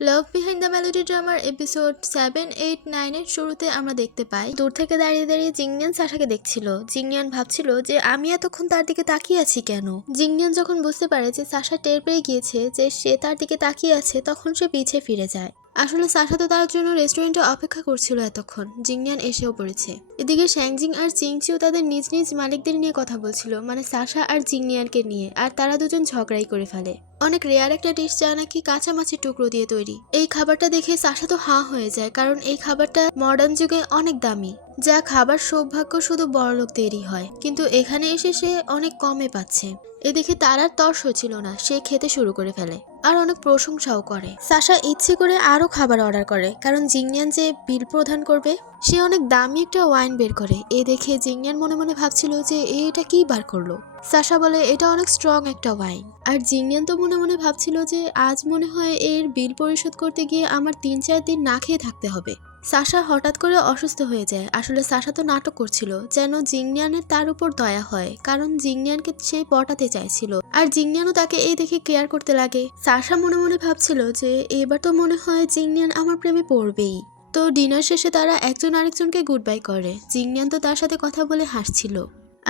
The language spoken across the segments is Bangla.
Love behind the melody drummer episode 7, 8, 9 এর শুরুতে আমরা দেখতে পাই দূর থেকে দাঁড়িয়ে দাঁড়িয়ে জিংনিয়ান সাশাকে দেখছিল। জিংনিয়ান ভাবছিল যে আমি এতক্ষণ তার দিকে তাকিয়ে আছি কেন। জিংনিয়ান যখন বুঝতে পারে যে সাশা টের পেয়ে গিয়েছে যে সে তার দিকে তাকিয়ে আছে, তখন সে পিছে ফিরে যায়। আসলে সাশা তো তার জন্য রেস্টুরেন্টে অপেক্ষা করছিল এতক্ষণ। জিংনিয়ান এসেও পড়েছে। এদিকে শ্যাংজিং আর চিংচিও তাদের নিজ নিজ মালিকদের নিয়ে কথা বলছিল, মানে সাশা আর জিংনিয়ানকে নিয়ে, আর তারা দুজন ঝগড়াই করে ফেলে। অনেক রেয়ার একটা ডিশ যা নাকি কাঁচা মাছের টুকরো দিয়ে তৈরি। এই খাবারটা দেখে সাশা তো হাঁ হয়ে যায়, কারণ এই খাবারটা মডার্ন যুগে অনেক দামি, যা খাবার সৌভাগ্য শুধু বড়লোকদেরই হয়, কিন্তু এখানে এসে সে অনেক কমে পাচ্ছে। এদিকে তার আর তর্স হচ্ছিল না, সে খেতে শুরু করে ফেলে আর অনেক প্রশংসাও করে। সাশা ইচ্ছে করে আরো খাবার অর্ডার করে, কারণ জিংনিয়ান যে বিল প্রদান করবে সে অনেক দামি একটা ওয়াইন বের করে। এ দেখে জিংনিয়ান মনে মনে ভাবছিল যে এটা কি বার করলো। সাশা বলে এটা অনেক স্ট্রং একটা ওয়াইন, আর জিংনিয়ান তো মনে মনে ভাবছিল যে আজ মনে হয় এর বিল পরিশোধ করতে গিয়ে আমার 3-4 দিন না খেয়ে থাকতে হবে। সাশা হঠাৎ করে অসুস্থ হয়ে যায়। আসলে সাশা তো নাটক করছিল, যেন জিংনিয়ানের তার উপর দয়া হয়, কারণ জিংনিয়ানকে সে পটাতে চাইছিল, আর জিংনিয়ানও তাকে এই দেখে কেয়ার করতে লাগে। সাশা মনে মনে ভাবছিল যে এবার তো মনে হয় জিংনিয়ান আমার প্রেমে পড়বেই। তো ডিনার শেষে তারা একজন আরেকজনকে গুড বাই করে। জিংনিয়ান তো তার সাথে কথা বলে হাসছিল,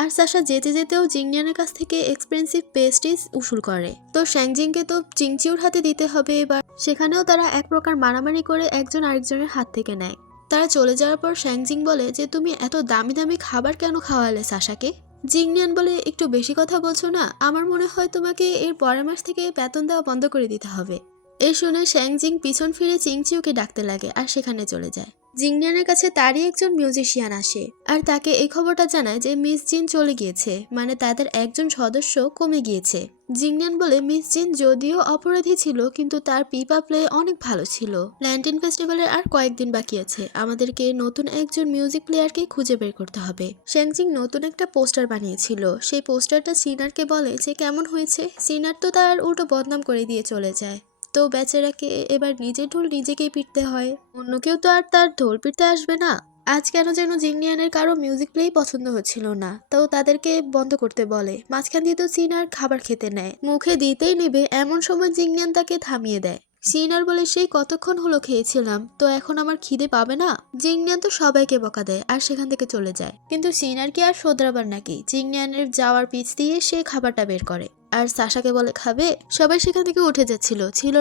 আর সাশা যেতে যেতেও জিংনিয়ানের কাছ থেকে এক্সপেন্সিভ পেস্ট্রিজ উসুল করে। তো শ্যাংজিংকে তো চিংচিউর হাতে দিতে হবে এবার। সেখানেও তারা এক প্রকার মারামারি করে একজন আরেকজনের হাত থেকে নেয়। তারা চলে যাওয়ার পর শ্যাংজিং বলে যে তুমি এত দামি দামি খাবার কেন খাওয়ালে সাশাকে। জিংনিয়ান বলে একটু বেশি কথা বলছো না, আমার মনে হয় তোমাকে এর পরের মাস থেকে বেতন দেওয়া বন্ধ করে দিতে হবে। এই শুনে শ্যাংজিং পিছন ফিরে চিংচিউকে ডাকতে লাগে আর সেখানে চলে যায়। জিংনিয়ানের কাছে তারই একজন মিউজিশিয়ান আসে আর তাকে এই খবরটা জানায় যে মিস জিন চলে গিয়েছে, মানে তাদের একজন সদস্য কমে গিয়েছে। জিংনিয়ান বলে মিস জিন যদিও অপরাধী ছিল, কিন্তু তার পিপা প্লে অনেক ভালো ছিল। ল্যান্টিন ফেস্টিভ্যালের আর কয়েকদিন বাকি আছে, আমাদেরকে নতুন একজন মিউজিক প্লেয়ারকে খুঁজে বের করতে হবে। শ্যাংজিং নতুন একটা পোস্টার বানিয়েছিল, সেই পোস্টারটা সিনারকে বলে যে কেমন হয়েছে। সিনার তো তার উল্টো বদনাম করে দিয়ে চলে যায়। তো বেচারাকে এবার নিজের ঢোল নিজেকেই পিটতে হয়, অন্য কেউ তো আর তার ঢোল পিটতে আসবে না। আজ কেন যেন জিংনিয়ানের কারো মিউজিক প্লেই পছন্দ হচ্ছিল না, তো তাদেরকে বন্ধ করতে বলে। মাঝখান দিয়ে তো সিনার খাবার খেতে নেয়, মুখে দিতেই নেবে এমন সময় জিংনিয়ান তাকে থামিয়ে দেয়। সিনার বলে সেই কতক্ষণ হলো খেয়েছিলাম, তো এখন আমার খিদে পাবে না। জিংনিয়ান তো সবাইকে বকা দেয় আর সেখান থেকে চলে যায়, কিন্তু সিনার কি আর শোধরাবার নাকি। জিংনিয়ানের যাওয়ার পিছ দিয়ে সে খাবারটা বের করে আর সাশাকে বলে খাবে। সবাই সেখান থেকে উঠে যাচ্ছিল, ছিল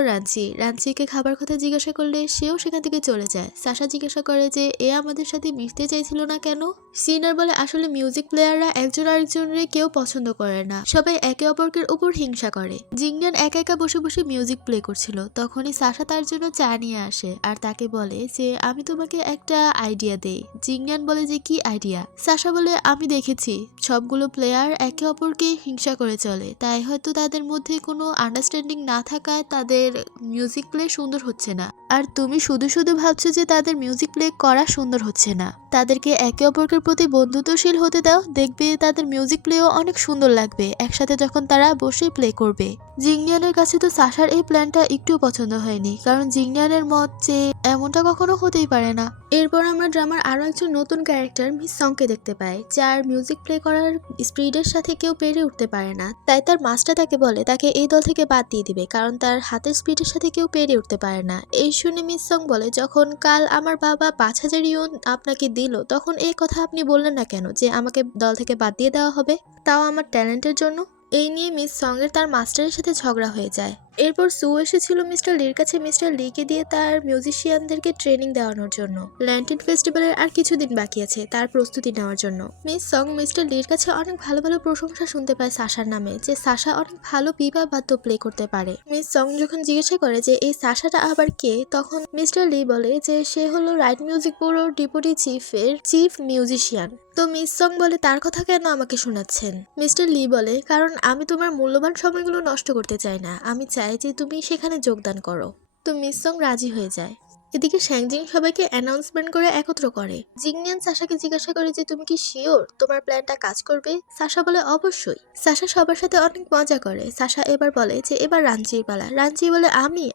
রাঞ্চিকে খাবার কথা জিজ্ঞাসা করলে সেও সেখান থেকে চলে যায়। সাশা জিজ্ঞাসা করে যে এ আমাদের সাথে মিশতে চাইছিল না কেন। সিনার বলে আসলে মিউজিক প্লেয়াররা একজন আরেকজনের কেউ পছন্দ করে না, সবাই একে অপরের উপর হিংসা করে। জিংনিয়ান একা একা বসে বসে মিউজিক প্লে করছিল, তখনই সাশা তার জন্য চা নিয়ে আসে আর তাকে বলে যে আমি তোমাকে একটা আইডিয়া দেই। জিংনিয়ান বলে যে কি আইডিয়া। সাশা বলে আমি দেখেছি সবগুলো প্লেয়ার একে অপরকে হিংসা করে চলে, তাই হয়তো তাদের মধ্যে কোনো আন্ডারস্ট্যান্ডিং না থাকায় তাদের মিউজিক প্লে সুন্দর হচ্ছে না। আর তুমি শুধু শুধু ভাবছো যে তাদের মিউজিক প্লে করা সুন্দর হচ্ছে না। তাদেরকে একে অপরের প্রতি বন্ধুত্বশীল হতে দাও, দেখবে তাদের মিউজিক প্লেও অনেক সুন্দর লাগবে একসাথে যখন তারা বসে প্লে করবে। জিংনিয়ানের কাছে তো সাশার এই প্ল্যানটা একটুও পছন্দ হয়নি, কারণ জিংনিয়ানের মত যে এমনটা কখনো হতেই পারে না। এরপর আমরা ড্রামার আরো একজন নতুন ক্যারেক্টার মিস সংকে দেখতে পাই, যার মিউজিক প্লে করার স্পিডের সাথে কেউ পেরে উঠতে পারে না। তাই তার মাস্টার তাকে বলে তাকে এই দল থেকে বাদ দিয়ে দিবে, কারণ তার হাতের স্পিডের সাথে কেউ পেরে উঠতে পারে না। এই শুনে মিস সং বলে যখন কাল আমার বাবা 5,000 ইউন আপনাকে দিল, তখন এই কথা আপনি বললেন না কেন যে আমাকে দল থেকে বাদ দিয়ে দেওয়া হবে, তাও আমার ট্যালেন্টের জন্য। এই নিয়ে মিস সঙ্গের তার মাস্টারের সাথে ঝগড়া হয়ে যায়। এরপর সু এসেছিল মিস্টার লির কাছে মিস্টার লিকে দিয়ে তার মিউজিশিয়ানদেরকে ট্রেনিং দেওয়ানোর জন্য। ল্যান্টিন ফেস্টিভ্যালের আর কিছুদিন বাকি আছে তার প্রস্তুতি নেওয়ার জন্য। মিস সং মিস্টার লির কাছে অনেক ভালো ভালো প্রশংসা শুনতে পায় সাশার নামে, যে সাশা অনেক ভালো পিপা বাদ্য প্লে করতে পারে। মিস সং যখন জিজ্ঞাসা করে যে এই সাশাটা আবার কে, তখন মিস্টার লি বলে যে সে হলো রাইট মিউজিক ব্যুরোর ডেপুটি চিফ মিউজিশিয়ান। তো মিস সং বলে তার কথা কেন আমাকে শোনাচ্ছেন। মিস্টার লি বলে কারণ আমি তোমার মূল্যবান সময়গুলো নষ্ট করতে চাই না, আমি চাই যে তুমি সেখানে যোগদান করো। তো মিস সং রাজি হয়ে যায়। এদিকে শ্যাংজিং সবাইকে অ্যানাউন্সমেন্ট করে একত্র করে। জিংনিয়ান সাশাকে জিজ্ঞাসা করে যে তুমি কি শিওর তোমার প্ল্যানটা কাজ করবে। সাশা বলে অবশ্যই। সাশা সবার সাথে অনেক মজা করে। সাশা এবার বলে যে এবার রাঞ্চির পালা। রাঞ্চি বলে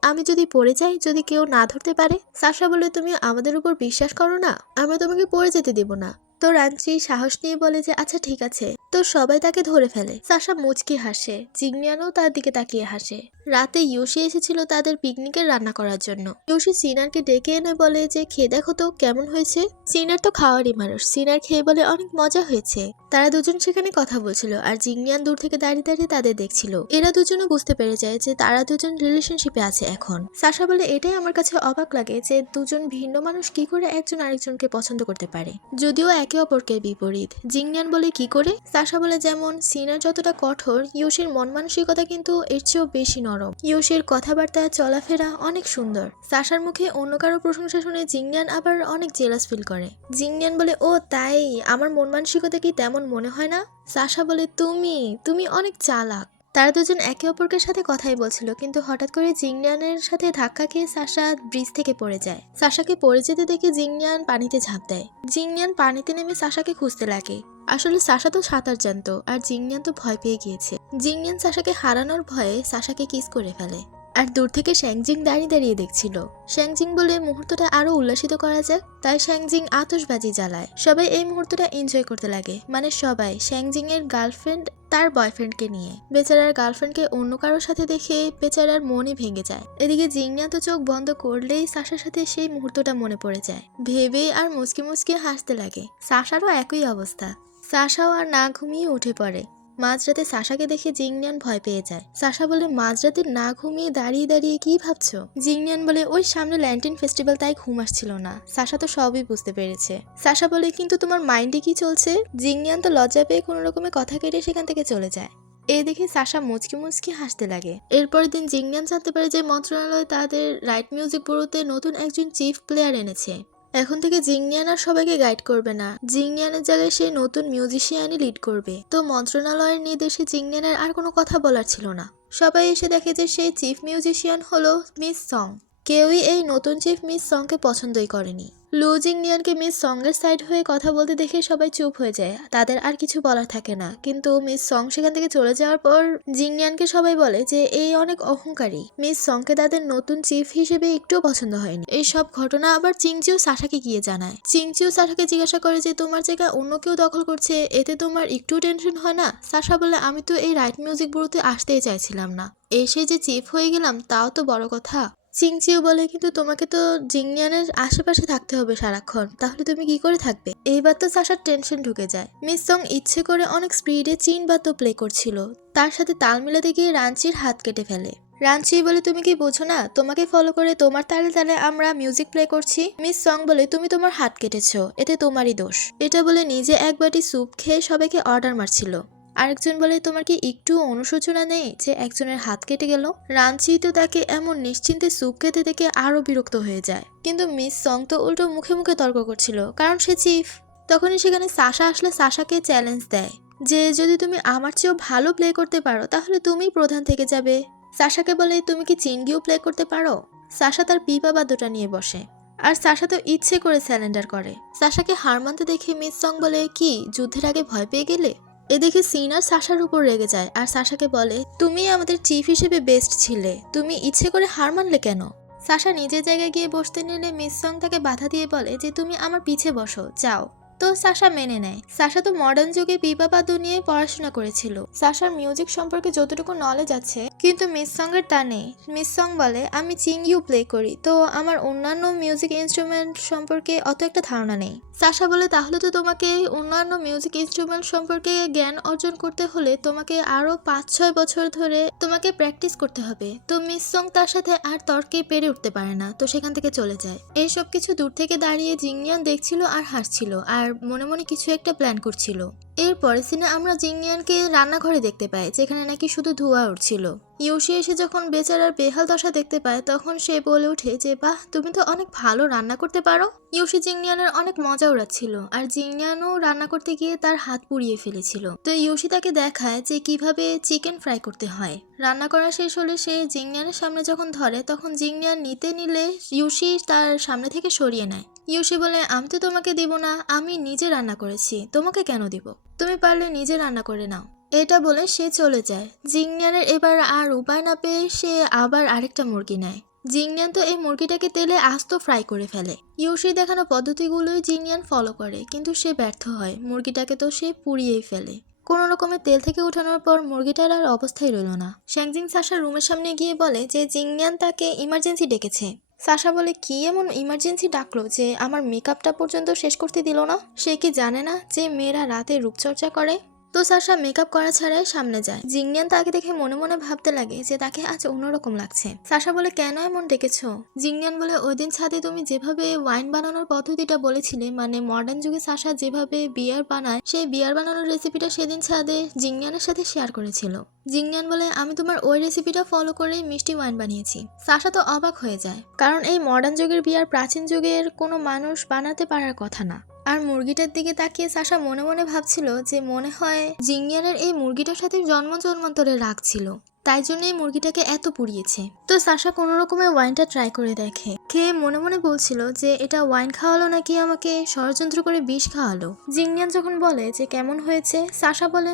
আমি যদি পড়ে যাই, যদি কেউ না ধরতে পারে। সাশা বলে তুমি আমাদের উপর বিশ্বাস করো না, আমরা তোমাকে পড়ে যেতে দেব না। তো রাঞ্চি সাহস নিয়ে বলে যে আচ্ছা ঠিক আছে। তো সবাই তাকে ধরে ফেলে। সাশা মুচকি হাসে, জিংনিয়ানও তার দিকে তাকিয়ে হাসে। রাতে ইউশি এসেছিল তাদের পিকনিকের রান্না করার জন্য। ইউশি সিনারকে ডেকে এনে বলে যে খেয়ে দেখো তো কেমন হয়েছে। সিনার তো খাওয়ারই মানুষ, সিনার খেয়ে বলে অনেক মজা হয়েছে। তারা দুজন সেখানে কথা বলছিল আর জিংনিয়ান দূর থেকে দাঁড়িয়ে দাঁড়িয়ে তাদের দেখছিল। এরা দুজনও বুঝতে পেরে যায় যে তারা দুজন রিলেশনশিপে আছে এখন। সাশা বলে এটাই আমার কাছে অবাক লাগে যে দুজন ভিন্ন মানুষ কি করে একজন আরেকজনকে পছন্দ করতে পারে, যদিও একে অপরকে বিপরীত। জিংনিয়ান বলে কি করে? সাশা বলে যেমন সিনার যতটা কঠোর, ইউশির মন মানসিকতা কিন্তু এর চেয়েও বেশি নরম। ইউশির কথাবার্তা চলাফেরা অনেক সুন্দর। সাশার মুখে অন্য কারো প্রশংসা শুনে জিংনিয়ান আবার অনেক জেলাস ফিল করে। জিংনিয়ান বলে ও তাই, আমার মন মানসিকতা কি তেমন মনে হয় না? সাশা বলে তুমি তুমি অনেক চালাক। তারা দুজন একে অপরের সাথে কথাই বলছিল, কিন্তু হঠাৎ করে জিংনিয়ানের সাথে ধাক্কা খেয়ে সাশা ব্রিজ থেকে পড়ে যায়। সাশাকে পড়ে যেতে দেখে জিংনিয়ান পানিতে ঝাঁপ দেয়। জিংনিয়ান পানিতে নেমে সাশাকে খুঁজতে লাগে। আসলে সাশা তো সাঁতার জানতো আর জিংনিয়ান তো ভয় পেয়ে গিয়েছে। জিংনিয়ান সাশাকে হারানোর ভয়ে সাশাকে কিস করে ফেলে। আর দূর থেকে শ্যাংজিং দাঁড়িয়ে দাঁড়িয়ে দেখছিল। শ্যাংজিং বলে মুহূর্তটা আরো উল্লাসিত করা যাক, তাই শ্যাংজিং আতশবাজি জ্বালায়। সবাই এই মুহূর্তটা এনজয় করতে লাগে, মানে সবাই। শ্যাংজিং এর গার্লফ্রেন্ড তার বয়ফ্রেন্ডকে নিয়ে। বেচারার গার্লফ্রেন্ডকে অন্য কারোর সাথে দেখে বেচারার মনই ভেঙে যায়। এদিকে জিংনিয়া তো চোখ বন্ধ করলেই সাশার সাথে সেই মুহূর্তটা মনে পড়ে যায়। ভেবে আর মুচকি মুচকি হাসতে লাগে। সাশারও একই অবস্থা। সাশাও আর না ঘুমিয়ে উঠে পড়ে। মাঝরাতে সাশাকে দেখে জিংনিয়ান ভয় পেয়ে যায়। সাশা বলে মাঝরাতে না ঘুমিয়ে দাঁড়িয়ে দাঁড়িয়ে কি ভাবছো? জিংনিয়ান বলে ওই সামনে ল্যান্টিন ফেস্টিভ্যাল, তাই ঘুম আসছিল না। সাশা তো সবই বুঝতে পেরেছে। সাশা বলে কিন্তু তোমার মাইন্ডে কি চলছে? জিংনিয়ান তো লজ্জা পেয়ে কোনো রকমে কথা কেটে সেখান থেকে চলে যায়। এই দেখে সাশা মুচকি মুচকি হাসতে লাগে। এরপর দিন জিংনিয়ান জানতে পারে যে মন্ত্রণালয় তাদের রাইট মিউজিক ব্যুরোতে নতুন একজন চিফ প্লেয়ার এনেছে। এখন থেকে জিংনিয়ান আর সবাইকে গাইড করবে না, জিংনিয়ানের জায়গায় সে নতুন মিউজিশিয়ানই লিড করবে। তো মন্ত্রণালয়ের নির্দেশে জিংনিয়ানের আর কোনো কথা বলার ছিল না। সবাই এসে দেখে যে সেই চিফ মিউজিশিয়ান হলো মিস সং। কেউই এই নতুন চিফ মিস সংকে পছন্দই করেনি। লু জিংনিয়ানকে মিস সঙ্গের সাইড হয়ে কথা বলতে দেখে সবাই চুপ হয়ে যায়, তাদের আর কিছু বলার থাকে না। কিন্তু মিস সং সেখান থেকে চলে যাওয়ার পর জিংনিয়ানকে সবাই বলে যে এই অনেক অহংকারী। মিস সংকে তাদের নতুন চিফ হিসেবে একটুও পছন্দ হয়নি। এই সব ঘটনা আবার চিংচিও সাশাকে গিয়ে জানায়। চিংচিও সাশাকে জিজ্ঞাসা করে যে তোমার জায়গা অন্য কেউ দখল করছে, এতে তোমার একটু টেনশন হয় না? সাশা বলে আমি তো এই রাইট মিউজিক ব্যুরোতে আসতেই চাইছিলাম না, এসে যে চিফ হয়ে গেলাম তাও তো বড় কথা। চিংচিও বলে কিন্তু তোমাকে তো জিংনিয়ানের আশেপাশে থাকতে হবে সারাক্ষণ, তাহলে তুমি কি করে থাকবে? এইবার তো সাশার টেনশন ঢুকে যায়। মিস সং ইচ্ছে করে অনেক স্পিডে চিন বাদ্য প্লে করছিল, তার সাথে তাল মিলাতে গিয়ে রাঞ্চির হাত কেটে ফেলে। রাঞ্চি বলে তুমি কি বোঝো না, তোমাকে ফলো করে তোমার তালে তালে আমরা মিউজিক প্লে করছি। মিস সং বলে তুমি তোমার হাত কেটেছো, এতে তোমারই দোষ। এটা বলে নিজে এক বাটি স্যুপ খেয়ে সবাইকে অর্ডার মারছিল। আরেকজন বলে তোমার কি একটু অনুশোচনা নেই যে একজনের হাত কেটে গেল? রাঞ্চি তো তাকে এমন নিশ্চিন্তে স্যুপ খেতে দেখে আরো বিরক্ত হয়ে যায়, কিন্তু মিস সং তো উল্টো মুখে মুখে তর্ক করছিল, কারণ সে চিফ। তখনই সেখানে সাশা আসলে সাশাকে চ্যালেঞ্জ দেয় যে যদি তুমি আমার চেয়েও ভালো প্লে করতে পারো তাহলে তুমি প্রধান থেকে যাবে। সাশাকে বলে তুমি কি চিনগিও প্লে করতে পারো? সাশা তার পিপা বাদ্যটা নিয়ে বসে, আর সাশা তো ইচ্ছে করে স্যালেন্ডার করে। সাশাকে হার মানতে দেখে মিস সং বলে কি যুদ্ধের আগে ভয় পেয়ে গেলে? এ দেখে সিনার সাশার উপর রেগে যায় আর সাশাকে বলে তুমি আমাদের চিফ হিসেবে বেস্ট ছিলে, তুমি ইচ্ছে করে হার মানলে কেন? সাশা নিজের জায়গায় গিয়ে বসতে নিলে মিস সং তাকে বাধা দিয়ে বলে যে তুমি আমার পিছে বসো, যাও। তো সাশা মেনে নেয়। সাশা তো মডার্ন যুগে পিপা বাদ্য নিয়ে পড়াশোনা করেছিল, সাশার মিউজিক সম্পর্কে যতটুকু নলেজ আছে, কিন্তু মিস সং এর তা নেই। মিস সং বলে আমি চিংইউ প্লে করি, তো আমার অন্যান্য মিউজিক ইনস্ট্রুমেন্ট সম্পর্কে অত একটা ধারণা নেই। সাশা বলে তাহলে তো তোমাকে অন্যান্য মিউজিক ইনস্ট্রুমেন্ট সম্পর্কে জ্ঞান অর্জন করতে হলে তোমাকে আরো 5-6 বছর ধরে তোমাকে প্র্যাকটিস করতে হবে। তো মিস সং তার সাথে আর তর্কে পেরে উঠতে পারে না, তো সেখান থেকে চলে যায়। এইসব কিছু দূর থেকে দাঁড়িয়ে জিংনিয়ান দেখছিল আর হাসছিল আর মনে মনে কিছু একটা প্ল্যান করছিল। এর পরের সিনে আমরা জিংনিয়ানকে রান্নাঘরে দেখতে পাই, যেখানে নাকি শুধু ধোঁয়া উঠছিল। ইউশি এসে যখন বেচারার বেহাল দশা দেখতে পায় তখন সে বলে ওঠে যে বাহ, তুমি তো অনেক ভালো রান্না করতে পারো। ইউশি জিংনিয়ানের অনেক মজা উড়াচ্ছিল আর জিংনিয়ানও রান্না করতে গিয়ে তার হাত পুড়িয়ে ফেলেছিল। তো ইউশি তাকে দেখায় যে কিভাবে চিকেন ফ্রাই করতে হয়। রান্না করা শেষ হলে সে জিংনিয়ানের সামনে যখন ধরে তখন জিংনিয়ান নিতে নিলে ইউশি তার সামনে থেকে সরিয়ে নেয়। ইউশি বলে আমি তো তোমাকে দিব না, আমি নিজে রান্না করেছি, তোমাকে কেন দিব? তুমি পারলে নিজে রান্না করে নাও। এটা বলে সে চলে যায়। জিংনিয়ানের এবার আর উপায় না পেয়ে সে আবার আরেকটা মুরগি নেয়। জিংনিয়ান তো এই মুরগিটাকে তেলে আস্ত ফ্রাই করে ফেলে। ইউশির দেখানো পদ্ধতিগুলোই জিংনিয়ান ফলো করে, কিন্তু সে ব্যর্থ হয়। মুরগিটাকে তো সে পুড়িয়েই ফেলে। কোনো রকমের তেল থেকে ওঠানোর পর মুরগিটার আর অবস্থাই রইল না। শ্যাংজিং সাশার রুমের সামনে গিয়ে বলে যে জিংনিয়ান তাকে ইমার্জেন্সি ডেকেছে। সাশা বলে কি এমন ইমার্জেন্সি ডাকলো যে আমার মেকআপটা পর্যন্ত শেষ করতে দিল না? সে কি জানে না যে মেয়েরা রাতে রূপচর্চা করে? তো সাশা মেকআপ করা ছাড়াই সামনে যায়। জিংনিয়ান তাকে দেখে মনে মনে ভাবতে লাগে যে তাকে আজ অন্যরকম লাগছে। সাশা বলে কেন এমন ডেকেছো? জিংনিয়ান বলে ওই দিন ছাদে তুমি যেভাবে ওয়াইন বানানোর পদ্ধতিটা বলেছিলে, মানে মডার্ন যুগে সাশা যেভাবে বিয়ার বানায়, সেই বিয়ার বানানোর রেসিপিটা সেদিন ছাদে জিংনিয়ানের সাথে শেয়ার করেছিল। জিংনিয়ান বলে আমি তোমার ওই রেসিপিটা ফলো করে মিষ্টি ওয়াইন বানিয়েছি। সাশা তো অবাক হয়ে যায়, কারণ এই মডার্ন যুগের বিয়ার প্রাচীন যুগের কোনো মানুষ বানাতে পারার কথা না। আর মুরগিটার দিকে তাকিয়ে সাশা মনে মনে ভাবছিল যে মনে হয় জিংনিয়ানের এই মুরগিটার সাথে জন্ম জন্মান্তরের রাগ ছিল, তাই জন্য এই মুরগিটাকে এত পুড়িয়েছে। তো সাশা কোনো রকমে ওয়াইনটা ট্রাই করে দেখে। খেয়ে মনে মনে বলছিল যে এটা ওয়াইন খাওয়ালো নাকি আমাকে ষড়যন্ত্র করে বিষ খাওয়ালো। জিংনিয়ান যখন বলে যে কেমন হয়েছে, সাশা বলে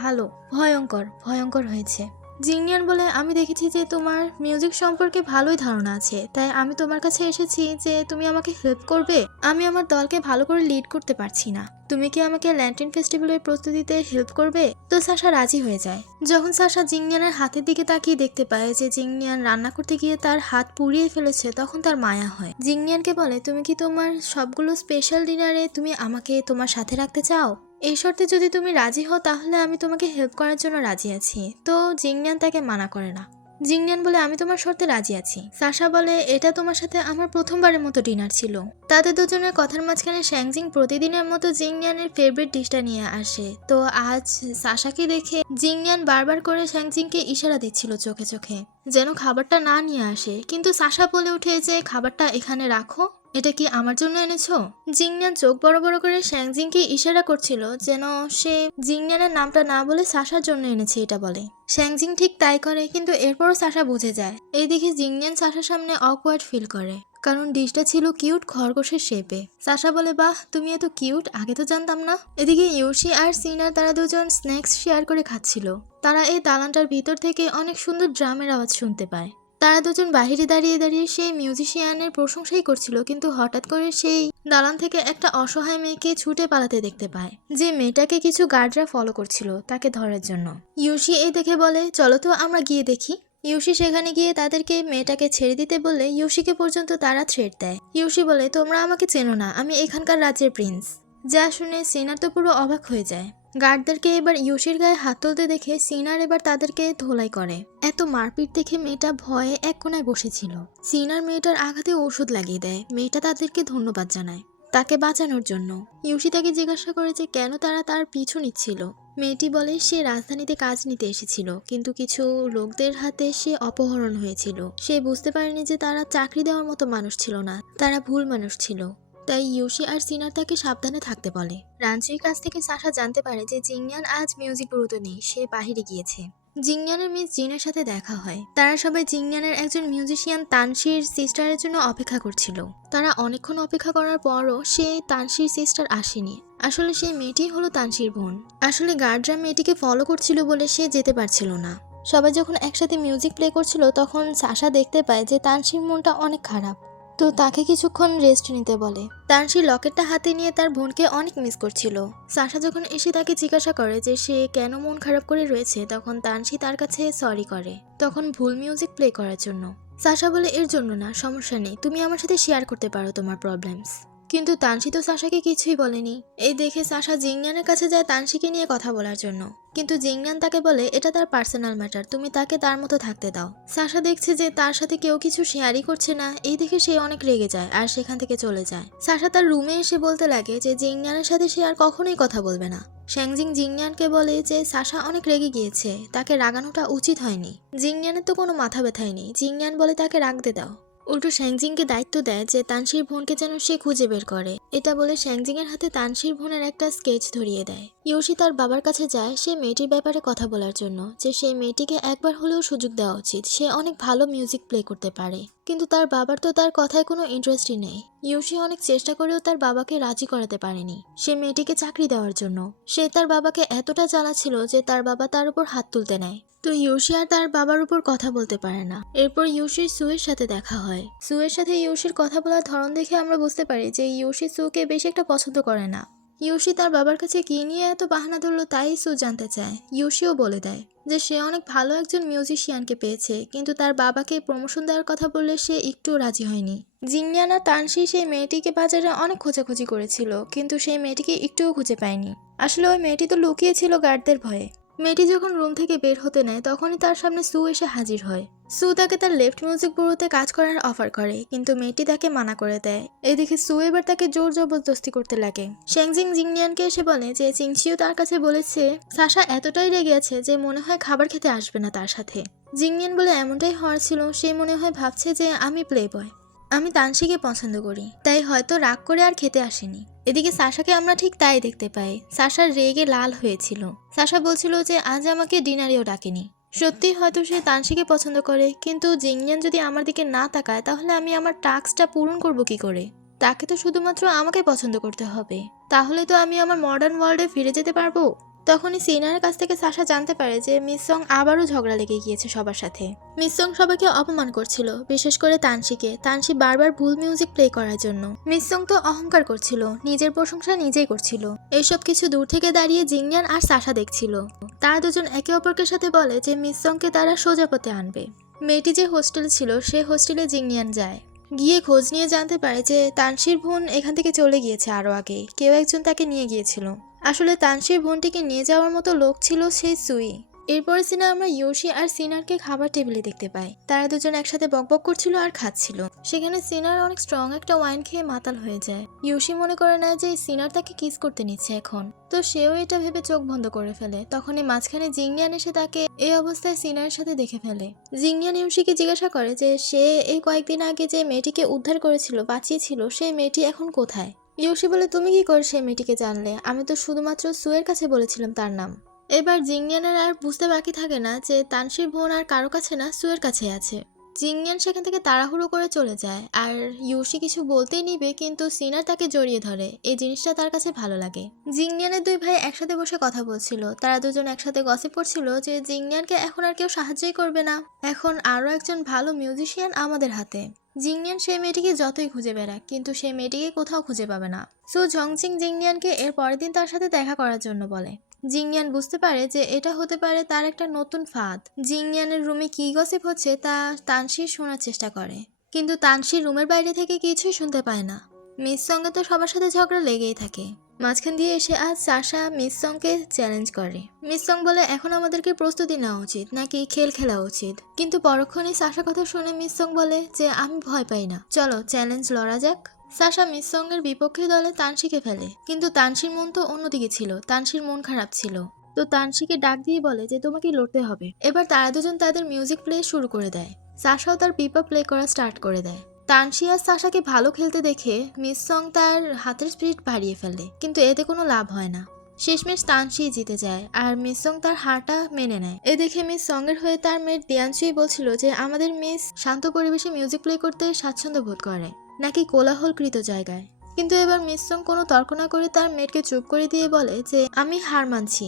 ভালো, ভয়ঙ্কর ভয়ঙ্কর হয়েছে। জিংনিয়ান বলে আমি দেখেছি যে তোমার মিউজিক সম্পর্কে ভালোই ধারণা আছে, তাই আমি তোমার কাছে এসেছি যে তুমি আমাকে হেল্প করবে। আমি আমার দলকে ভালো করে লিড করতে পারছি না, তুমি কি আমাকে ল্যান্টেন ফেস্টিভ্যালের প্রস্তুতিতে হেল্প করবে? তো সাশা রাজি হয়ে যায়। যখন সাশা জিংনিয়ানের হাতের দিকে তাকিয়ে দেখতে পায় যে জিংনিয়ান রান্না করতে গিয়ে তার হাত পুড়িয়ে ফেলেছে, তখন তার মায়া হয়। জিংনিয়ানকে বলে তুমি কি তোমার সবগুলো স্পেশাল ডিনারে তুমি আমাকে তোমার সাথে রাখতে চাও? এই শর্তে যদি তুমি রাজি হও তাহলে আমি তোমাকে হেল্প করার জন্য রাজি আছি। তো জিংনিয়ান তাকে মানা করে না। জিংনিয়ান বলে আমি তোমার শর্তে রাজি আছি। সাশা বলে এটা তোমার সাথে আমার প্রথমবারের মতো ডিনার ছিল। তাদের দুজনের কথার মাঝখানে শ্যাংজিং প্রতিদিনের মতো জিংনিয়ানের ফেভারিট ডিশটা নিয়ে আসে। তো আজ সাশাকে দেখে জিংনিয়ান বারবার করে শ্যাংজিংকে ইশারা দিচ্ছিল চোখে চোখে যেন খাবারটা না নিয়ে আসে, কিন্তু সাশা বলে উঠে যে খাবারটা এখানে রাখো, এটা কি আমার জন্য এনেছো? জিংনিয়ান চোখ বড় বড় করে শ্যাংজিংকে ইশারা করছিল যেন সে জিংনিয়ানের নামটা না বলে সাশার জন্য এনেছে এটা বলে। শ্যাংজিং ঠিক তাই করে, কিন্তু এরপরও সাশা বুঝে যায়। এই দেখে জিংনিয়ান সাশার সামনে অকওয়ার্ড ফিল করে, কারণ ডিশটা ছিল কিউট খরগোশের শেপে। সাশা বলে বাহ তুমি এত কিউট, আগে তো জানতাম না। এদিকে ইউশি আর সিনার তারা দুজন স্ন্যাক্স শেয়ার করে খাচ্ছিল। তারা এই দালানটার ভিতর থেকে অনেক সুন্দর ড্রামের আওয়াজ শুনতে পায়। তারা দুজন বাহিরে দাঁড়িয়ে দাঁড়িয়ে সেই মিউজিশিয়ানের প্রশংসাই করছিল, কিন্তু হঠাৎ করে সেই দালান থেকে একটা অসহায় মেয়েকে ছুটে পালাতে দেখতে পায়, যে মেয়েটাকে কিছু গার্ডরা ফলো করছিল তাকে ধরার জন্য। ইউশি এই দেখে বলে চলো তো আমরা গিয়ে দেখি। ইউশি সেখানে গিয়ে তাদেরকে মেয়েটাকে ছেড়ে দিতে বললে ইউশিকে পর্যন্ত তারা থ্রেট দেয়। ইউশি বলে তোমরা আমাকে চেনো না, আমি এখানকার রাজ্যের প্রিন্স। যা শুনে সিনার তো পুরো অবাক হয়ে যায়। গার্ডদেরকে এবার ইউশির গায়ে হাত তুলতে দেখে সিনার এবার তাদেরকে ধোলাই করে। এত মারপিট দেখে মেয়েটা ভয়ে এক কোনায় বসেছিল। সিনার মেয়েটার আঘাতে ওষুধ লাগিয়ে দেয়। মেয়েটা তাদেরকে ধন্যবাদ জানায় তাকে বাঁচানোর জন্য। ইউশি তাকে জিজ্ঞাসা করে যে কেন তারা তার পিছু নিচ্ছিল। মেয়েটি বলে সে রাজধানীতে কাজ নিতে এসেছিল, কিন্তু কিছু লোকদের হাতে সে অপহরণ হয়েছিল। সে বুঝতে পারেনি যে তারা চাকরি দেওয়ার মতো মানুষ ছিল না, তারা ভুল মানুষ ছিল। তাই ইউশি আর সিনার তাকে সাবধানে থাকতে বলে। রাঞ্চির কাছ থেকে সাশা জানতে পারে যে জিংনিয়ান আজ মিউজিক গুরুত্ব নেই, সে বাহিরে গিয়েছে। জিংনিয়ানের মিস জিনের সাথে দেখা হয়। তারা সবাই জিংনিয়ানের একজন মিউজিশিয়ান তানশির সিস্টারের জন্য অপেক্ষা করছিল। তারা অনেকক্ষণ অপেক্ষা করার পরও সে তানশির সিস্টার আসেনি। আসলে সেই মেয়েটি হলো তানশির বোন। আসলে গার্ডরা মেয়েটিকে ফলো করছিল বলে সে যেতে পারছিল না। সবাই যখন একসাথে মিউজিক প্লে করছিল তখন সাশা দেখতে পায় যে তানশির মনটা অনেক খারাপ। তো তাকে কিছুক্ষণ রেস্ট নিতে বলে। তানশি লকেটটা হাতে নিয়ে তার বোনকে অনেক মিস করছিল। সাশা যখন এসে তাকে জিজ্ঞাসা করে যে সে কেন মন খারাপ করে রয়েছে, তখন তানশি তার কাছে সরি করে, তখন ভুল মিউজিক প্লে করার জন্য। সাশা বলে এর জন্য না, সমস্যা নেই, তুমি আমার সাথে শেয়ার করতে পারো তোমার প্রবলেমস। কিন্তু তানশি তো সাশাকে কিছুই বলেনি। এই দেখে সাশা জিংনিয়ানের কাছে যায় তানশিকে নিয়ে কথা বলার জন্য, কিন্তু জিংনিয়ান তাকে বলে এটা তার পার্সোনাল ম্যাটার, তুমি তাকে তার মতো থাকতে দাও। সাশা দেখছে যে তার সাথে কেউ কিছু শেয়ারই করছে না, এই দেখে সে অনেক রেগে যায় আর সেখান থেকে চলে যায়। সাশা তার রুমে এসে বলতে লাগে যে জিংনিয়ানের সাথে সে আর কখনোই কথা বলবে না। শ্যাংজিং জিংনিয়ানকে বলে যে সাশা অনেক রেগে গিয়েছে, তাকে রাগানোটা উচিত হয়নি। জিংনিয়ানের তো কোনো মাথা ব্যথাই নেই। জিংনিয়ান বলে তাকে রাগতে দাও। উল্টো শ্যাংজিংকে দায়িত্ব দেয় যে তানশির বোনকে যেন সে খুঁজে বের করে। এটা বলে শ্যাংজিং এর হাতে তানশির বোনের একটা স্কেচ ধরিয়ে দেয়। ইউশি তার বাবার কাছে যায় সে মেয়েটির ব্যাপারে কথা বলার জন্য, যে সেই মেয়েটিকে একবার হলেও সুযোগ দেওয়া উচিত, সে অনেক ভালো মিউজিক প্লে করতে পারে। কিন্তু তার বাবার তো তার কথায় কোনো ইন্টারেস্টই নেই। ইউশি অনেক চেষ্টা করেও তার বাবাকে রাজি করাতে পারেনি সে মেয়েটিকে চাকরি দেওয়ার জন্য। সে তার বাবাকে এতটা জ্বালাচ্ছিল যে তার বাবা তার উপর হাত তুলতে নেয়। তো ইউশি আর তার বাবার উপর কথা বলতে পারে না। এরপর ইউশির সুয়ের সাথে দেখা হয়। সুয়ের সাথে ইউশির কথা বলার ধরন দেখে আমরা বুঝতে পারি যে ইউশি সুকে বেশি একটা পছন্দ করে না। ইউশি তার বাবার কাছে কি নিয়ে এত বাহানা ধরলো তাই সু জানতে চায়। ইউশিও বলে দেয় যে সে অনেক ভালো একজন মিউজিশিয়ানকে পেয়েছে, কিন্তু তার বাবাকে প্রমোশন দেওয়ার কথা বললে সে একটুও রাজি হয়নি। জিংনিয়ান আর তানসি সেই মেয়েটিকে বাজারে অনেক খোঁজাখুঁজি করেছিল, কিন্তু সেই মেয়েটিকে একটুও খুঁজে পায়নি। আসলে ওই মেয়েটি তো লুকিয়েছিল গার্ডদের ভয়ে। মেয়েটি যখন রুম থেকে বের হতে নেয় তখনই তার সামনে সু এসে হাজির হয়। সু তাকে তার লেফট মিউজিক ব্যুরোতে কাজ করার অফার করে, কিন্তু মেয়েটি তাকে মানা করে দেয়। এদিকে সু এবার তাকে জোর জবরদস্তি করতে লাগে। শ্যাংজিং জিংনিয়ানকে এসে বলে যে চিংচিও তার কাছে বলেছে সাশা এতটাই রেগে আছে যে মনে হয় খাবার খেতে আসবে না তার সাথে। জিংনিয়ান বলে এমনটাই হওয়ার ছিল, সে মনে হয় ভাবছে যে আমি প্লে বয়, আমি তানসিকে পছন্দ করি, তাই হয়তো রাগ করে আর খেতে আসেনি। এদিকে সাশাকে আমরা ঠিক তাই দেখতে পাই। সাশার রেগে লাল হয়েছিল। সাশা বলছিল যে আজ আমাকে ডিনারেও ডাকেনি। সত্যি হয়তো সে তানসিকে পছন্দ করে, কিন্তু জিংনিয়ান যদি আমার দিকে না তাকায় তাহলে আমি আমার টাস্কটা পূরণ করব কি করে? তাকে তো শুধুমাত্র আমাকে পছন্দ করতে হবে, তাহলে তো আমি আমার মডার্ন ওয়ার্ল্ডে ফিরে যেতে পারবো। তখনই সিনারের কাছ থেকে সাশা জানতে পারে যে মিস সং আবারও ঝগড়া লেগে গিয়েছে সবার সাথে। মিস সং সবাইকে অপমান করছিল, বিশেষ করে তানসিকে। তানসি বারবার ভুল মিউজিক প্লে করার জন্য। মিস সং তো অহংকার করছিল, নিজের প্রশংসা নিজেই করছিল। এইসব কিছু দূর থেকে দাঁড়িয়ে জিংনিয়ান আর সাশা দেখছিল। তারা দুজন একে অপরকে সাথে বলে যে মিস সংকে তারা সোজা পথে আনবে। মেয়েটি যে হোস্টেল ছিল সে হোস্টেলে জিংনিয়ান যায়। গিয়ে খোঁজ নিয়ে জানতে পারে যে তানসির বোন এখান থেকে চলে গিয়েছে আরো আগে, কেউ একজন তাকে নিয়ে গিয়েছিল। আসলে তানসির বোনটিকে নিয়ে যাওয়ার মতো লোক ছিল সেই সুই। এরপরে সিনা আমরা ইউশি আর সিনারকে খাবার টেবিলে দেখতে পাই। তারা দুজন একসাথে বকবক করছিল আর খাচ্ছিল। সেখানে সিনার অনেক স্ট্রং একটা ওয়াইন খেয়ে মাতাল হয়ে যায়। ইউশি মনে করে না যে সিনার তাকে কিস করতে নিচ্ছে এখন, তো সেও এটা ভেবে চোখ বন্ধ করে ফেলে। তখনই মাঝখানে জিংনিয়ান এসে তাকে এই অবস্থায় সিনারের সাথে দেখে ফেলে। জিংনিয়ান ইউশিকে জিজ্ঞাসা করে যে সে এই কয়েকদিন আগে যে মেয়েটিকে উদ্ধার করেছিল, বাঁচিয়েছিল, সেই মেয়েটি এখন কোথায়? ইউশি বলে তুমি কি করে সেই মেয়েটিকে জানলে? আমি তো শুধুমাত্র সুয়ের কাছে বলেছিলাম তার নাম। এবার জিংনিয়ানের আর বুঝতে বাকি থাকে না যে তানসির বোন আর কারো কাছে না, সুয়ের কাছে আছে। জিংনিয়ান সেখান থেকে তাড়াহুড়ো করে চলে যায় আর ইউশি কিছু বলতেই নিবে, কিন্তু সিনার তাকে জড়িয়ে ধরে। এই জিনিসটা তার কাছে ভালো লাগে। জিংনিয়ানের দুই ভাই একসাথে বসে কথা বলছিল। তারা দুজন একসাথে গসিপ করছিল যে জিংনিয়ানকে এখন আর কেউ সাহায্যই করবে না, এখন আরো একজন ভালো মিউজিশিয়ান আমাদের হাতে। জিংনিয়ান সেই মেয়েটিকে যতই খুঁজে বেড়াক, কিন্তু সেই মেয়েটিকে কোথাও খুঁজে পাবে না। সো ঝংচিং জিংনিয়ানকে এর পরের দিন তার সাথে দেখা করার জন্য বলে। জিংনিয়ান বুঝতে পারে যে এটা হতে পারে তার একটা নতুন ফাঁদ। জিংনিয়ানের রুমে কি গসিপ হচ্ছে তা তানসির শোনার চেষ্টা করে, কিন্তু তানসির রুমের বাইরে থেকে কিছুই শুনতে পায় না। মিস সঙ্গে তো সবার সাথে ঝগড়া লেগেই থাকে। মাঝখান দিয়ে এসে আজ সাশা মিস সংকে চ্যালেঞ্জ করে। মিস সং বলে এখন আমাদেরকে প্রস্তুতি নেওয়া উচিত নাকি খেল খেলা উচিত, কিন্তু পরক্ষণেই সাশা কথা শুনে মিস সং বলে যে আমি ভয় পাই না, চলো চ্যালেঞ্জ লড়া যাক। সাশা মিস সঙ্গের বিপক্ষে দলে তানসিকে ফেলে, কিন্তু তানসির মন তো অন্যদিকে ছিল। তানসির মন খারাপ ছিল, তো তানসিকে ডাক দিয়ে বলে যে তোমাকে লড়তে হবে। এবার তারা দুজন তাদের মিউজিক প্লে শুরু করে দেয়। সাশাও তার পিপা প্লে করা স্টার্ট করে দেয়। তানসি আর সাশাকে ভালো খেলতে দেখে মিস সং তার হাতের স্পিড বাড়িয়ে ফেলে, কিন্তু এতে কোনো লাভ হয় না। শেষমেশ তানসি জিতে যায় আর মিস সং তার হারটা মেনে নেয়। এ দেখে মিস সঙ্গের হয়ে তার মেয়ে দিয়ানসুই বলছিল যে আমাদের মিস শান্ত পরিবেশে মিউজিক প্লে করতে স্বাচ্ছন্দ্য বোধ করে নাকি কোলাহলকৃত জায়গায়। কিন্তু এবার মিস সং কোনো তর্ক না করে তার মেয়েকে চুপ করে দিয়ে বলে যে আমি হার মানছি।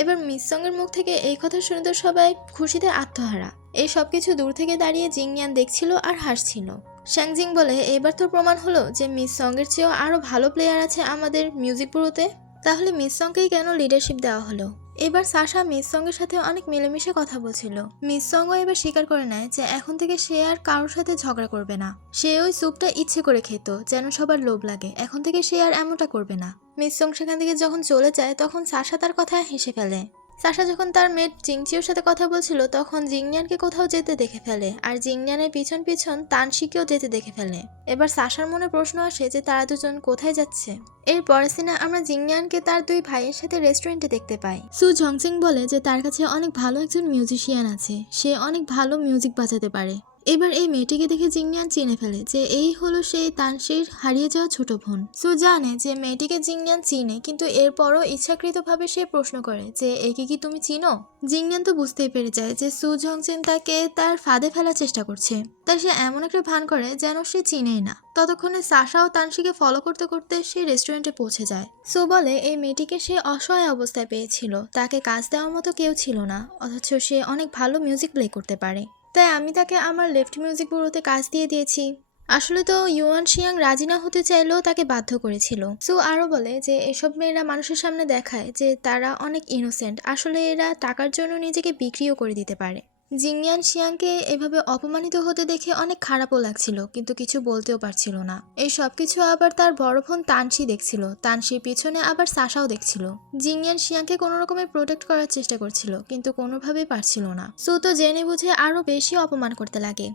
এবার মিস সঙ্গের মুখ থেকে এই কথা শুনে তো সবাই খুশিতে আত্মহারা। এই সবকিছু দূর থেকে দাঁড়িয়ে জিংনিয়ান দেখছিল আর হাসছিল। শ্যাংজিং বলে এবার তো প্রমাণ হলো যে মিস সঙ্গের চেয়েও আরো ভালো প্লেয়ার আছে আমাদের মিউজিক ব্যুরোতে, তাহলে মিস সংকেই কেন লিডারশিপ দেওয়া হলো? এবার সাশা মিস সঙ্গের সাথে অনেক মিলেমিশে কথা বলছিল। মিস সঙ্গও এবার স্বীকার করে নেয় যে এখন থেকে সে আর কারোর সাথে ঝগড়া করবে না। সে ওই স্যুপটা ইচ্ছে করে খেত যেন সবার লোভ লাগে, এখন থেকে সে আর এমনটা করবে না। মিস সং সেখান থেকে যখন চলে যায় তখন সাশা তার কথা হেসে ফেলে। সাশা যখন তার মেয়ে জিংচিওর সাথে কথা বলছিল তখন জিংনিয়ানকে কোথাও যেতে দেখে ফেলে, আর জিংনিয়ানের পিছন পিছন তানসিকেও যেতে দেখে ফেলে। এবার সাশার মনে প্রশ্ন আসে যে তারা দুজন কোথায় যাচ্ছে। এর পরের সিনে আমরা জিংনিয়ানকে তার দুই ভাইয়ের সাথে রেস্টুরেন্টে দেখতে পাই। সু ঝংসিং বলে যে তার কাছে অনেক ভালো একজন মিউজিশিয়ান আছে, সে অনেক ভালো মিউজিক বাজাতে পারে। এবার এই মেয়েটিকে দেখে জিংনিয়ান চিনে ফেলে যে এই হলো সেই তানসির হারিয়ে যাওয়া ছোট বোন। সু জানে যে মেয়েটিকে জিংনিয়ান চিনে, কিন্তু এরপরও ইচ্ছাকৃতভাবে সে প্রশ্ন করে যে একে কি তুমি চিনো? জিংনিয়ান তো বুঝতেই পেরে যায় যে সু জংচেন তাকে তার ফাঁদে ফেলার চেষ্টা করছে, তাই সে এমন একটা ভান করে যেন সে চিনেই না। ততক্ষণে সাশা ও তানসিকে ফলো করতে করতে সে রেস্টুরেন্টে পৌঁছে যায়। সু বলে এই মেয়েটিকে সে অসহায় অবস্থায় পেয়েছিল, তাকে কাজ দেওয়ার মতো কেউ ছিল না, অথচ সে অনেক ভালো মিউজিক প্লে করতে পারে, তাই আমি তাকে আমার লেফট মিউজিক ব্যুরোতে কাজ দিয়ে দিয়েছি। আসলে তো ইউয়ান শিয়াং রাজি না হতে চাইলেও তাকে বাধ্য করেছিল। সু আরো বলে যে এসব মেয়েরা মানুষের সামনে দেখায় যে তারা অনেক ইনোসেন্ট, আসলে এরা টাকার জন্য নিজেকে বিক্রিও করে দিতে পারে। জিংনিয়ান শিয়াংকে এভাবে অপমানিত হতে দেখে অনেক খারাপও লাগছিল, কিন্তু কিছু বলতেও পারছিল না। এই সবকিছু আবার তার বড় বোন তানসি দেখছিল, তানসির পিছনে আবার সাশাও দেখছিল। জিংনিয়ান শিয়াংকে কোনো রকমের প্রোটেক্ট করার চেষ্টা করছিল, কিন্তু কোনোভাবেই পারছিল না। সু তো জেনে বুঝে আরো বেশি অপমান করতে লাগে।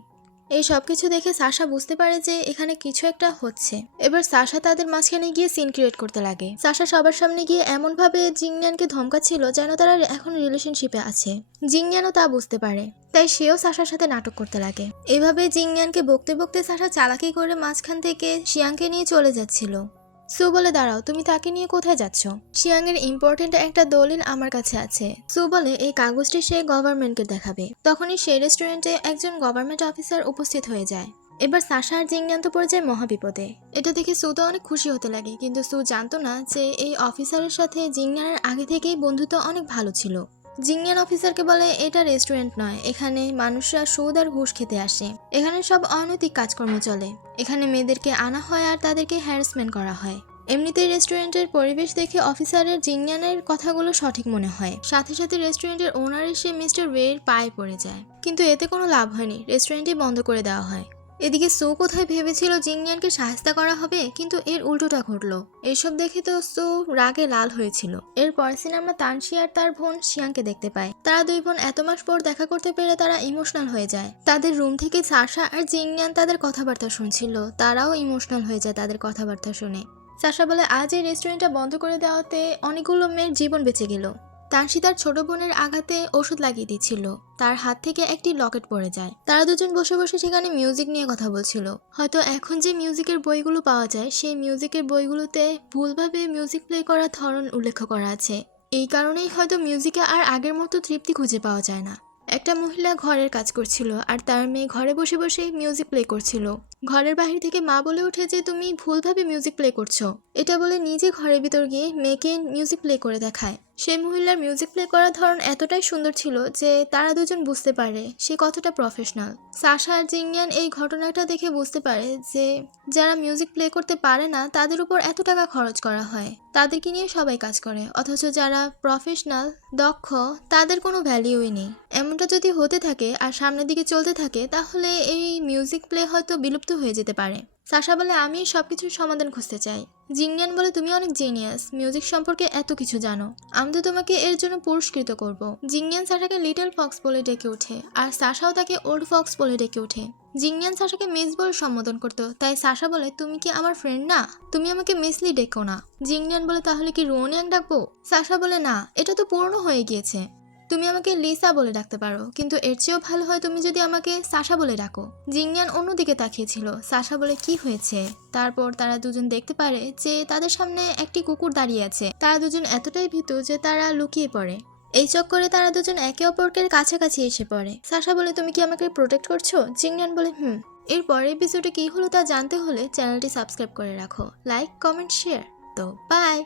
এই সবকিছু দেখে সাশা বুঝতে পারে যে এখানে কিছু একটা হচ্ছে। এবার সাশা তাদের মাঝখানে গিয়ে সিন ক্রিয়েট করতে লাগে। সাশা সবার সামনে গিয়ে এমন ভাবে জিংনিয়ানকে ধমকাচ্ছিল যেন তারা এখন রিলেশনশিপে আছে। জিংনিয়ানও তা বুঝতে পারে, তাই সেও সাশার সাথে নাটক করতে লাগে। এভাবে জিংনিয়ানকে বকতে বকতে সাশা চালাকি করে মাঝখান থেকে শিয়াংকে নিয়ে চলে যাচ্ছিল। সু বলে দাঁড়াও, তুমি তাকে নিয়ে কোথায় যাচ্ছ? শিয়াং এর ইম্পর্টেন্ট একটা দলিল আমার কাছে আছে। সু বলে এই কাগজটি সে গভর্নমেন্টকে দেখাবে। তখনই সেই রেস্টুরেন্টে একজন গভর্নমেন্ট অফিসার উপস্থিত হয়ে যায়। এবার সাশা আর জিংনিয়ান তো পড়ে যায় মহাবিপদে। এটা দেখে সু তো অনেক খুশি হতে লাগে, কিন্তু সু জানতো না যে এই অফিসারের সাথে জিংনিয়ানের আগে থেকেই বন্ধুত্ব অনেক ভালো ছিল। জিংনিয়ান অফিসারকে বলে এটা রেস্টুরেন্ট নয়, এখানে মানুষরা সুদ আর ঘুষ খেতে আসে, এখানে সব অনৈতিক কাজকর্ম চলে, এখানে মেয়েদেরকে আনা হয় আর তাদেরকে হ্যারাসমেন্ট করা হয়। এমনিতেই রেস্টুরেন্টের পরিবেশ দেখে অফিসারের জিংনিয়ানের কথাগুলো সঠিক মনে হয়। সাথে সাথে রেস্টুরেন্টের ওনার এসে মিস্টার ওয়ের পায়ে পড়ে যায়, কিন্তু এতে কোনো লাভ হয়নি, রেস্টুরেন্টই বন্ধ করে দেওয়া হয়। এদিকে সু কোথায় ভেবেছিল জিংনিয়ানকে সাহায্য করা হবে, কিন্তু এর উল্টোটা ঘটলো। এসব দেখে তো সু রাগে লাল হয়েছিল। এরপর সিনেমা তানসি আর তার বোন শিয়াংকে দেখতে পায়। তারা দুই বোন এত মাস পর দেখা করতে পেরে তারা ইমোশনাল হয়ে যায়। তাদের রুম থেকে সাশা আর জিংনিয়ান তাদের কথাবার্তা শুনছিল, তারাও ইমোশনাল হয়ে যায় তাদের কথাবার্তা শুনে। সাশা বলে আজ এই রেস্টুরেন্টটা বন্ধ করে দেওয়াতে অনেকগুলো মেয়ের জীবন বেঁচে গেল। তানসি তার ছোট বোনের আঘাতে ওষুধ লাগিয়ে দিচ্ছিল, তার হাত থেকে একটি লকেট পড়ে যায়। তারা দুজন বসে বসে সেখানে মিউজিক নিয়ে কথা বলছিল। হয়তো এখন যে মিউজিকের বইগুলো পাওয়া যায় সেই মিউজিকের বইগুলোতে ভুলভাবে মিউজিক প্লে করার ধরন উল্লেখ করা আছে, এই কারণেই হয়তো মিউজিকে আর আগের মতো তৃপ্তি খুঁজে পাওয়া যায় না। একটা মহিলা ঘরের কাজ করছিল আর তার মেয়ে ঘরে বসে বসে মিউজিক প্লে করছিল। ঘরের বাহির থেকে মা বলে ওঠে যে তুমি ভুলভাবে মিউজিক প্লে করছো। এটা বলে নিজে ঘরের ভিতর গিয়ে মেয়েকে মিউজিক প্লে করে দেখায়। সেই মহিলার মিউজিক প্লে করার ধরন এতটাই সুন্দর ছিল যে তারা দুজন বুঝতে পারে সে কতটা প্রফেশনাল। সাশা আর জিংনিয়ান এই ঘটনাটা দেখে বুঝতে পারে যে যারা মিউজিক প্লে করতে পারে না তাদের উপর এত টাকা খরচ করা হয়, তাদেরকে নিয়ে সবাই কাজ করে, অথচ যারা প্রফেশনাল দক্ষ তাদের কোনো ভ্যালিউই নেই। এমনটা যদি হতে থাকে আর সামনের দিকে চলতে থাকে তাহলে এই মিউজিক প্লে হয়তো বিলুপ্ত হয়ে যেতে পারে। সাশা বলে আমি সবকিছুর সমাধান খুঁজতে চাই। জিংনিয়ান বলে তুমি অনেক জিনিয়াস, মিউজিক সম্পর্কে এত কিছু জানো, আমি তো তোমাকে এর জন্য পুরস্কৃত করব। জিংনিয়ান সাশাকে লিটল ফক্স বলে ডেকে ওঠে আর সাশাও তাকে ওল্ড ফক্স বলে ডেকে ওঠে। জিংনিয়ান সাশাকে মিস বলে সম্বোধন করতো, তাই সাশা বলে তুমি কি আমার ফ্রেন্ড না, তুমি আমাকে মিসলি ডেকো না। জিংনিয়ান বলে তাহলে কি রোনিয়াং ডাকবো? সাশা বলে না, এটা তো পুরনো হয়ে গিয়েছে, তুমি আমাকে লিসা বলে ডাকতে পারো, কিন্তু এর চেয়েও ভালো হয় তুমি যদি আমাকে সাশা বলে ডাকো। জিংনিয়ান অন্যদিকে তাকিয়েছিল। সাশা বলে কি হয়েছে? তারপর তারা দুজন দেখতে পারে যে তাদের সামনে একটি কুকুর দাঁড়িয়ে আছে। তারা দুজন এতটাই ভীতু যে তারা লুকিয়ে পড়ে। এই চক্করে তারা দুজন একে অপরকে কাছাকাছি এসে পড়ে। সাশা বলে তুমি কি আমাকে প্রোটেক্ট করছো? জিংনিয়ান বলে এর পরের এপিসোডে কি হলো তা জানতে হলে চ্যানেলটি সাবস্ক্রাইব করে রাখো। Like, comment, share. তো বাই।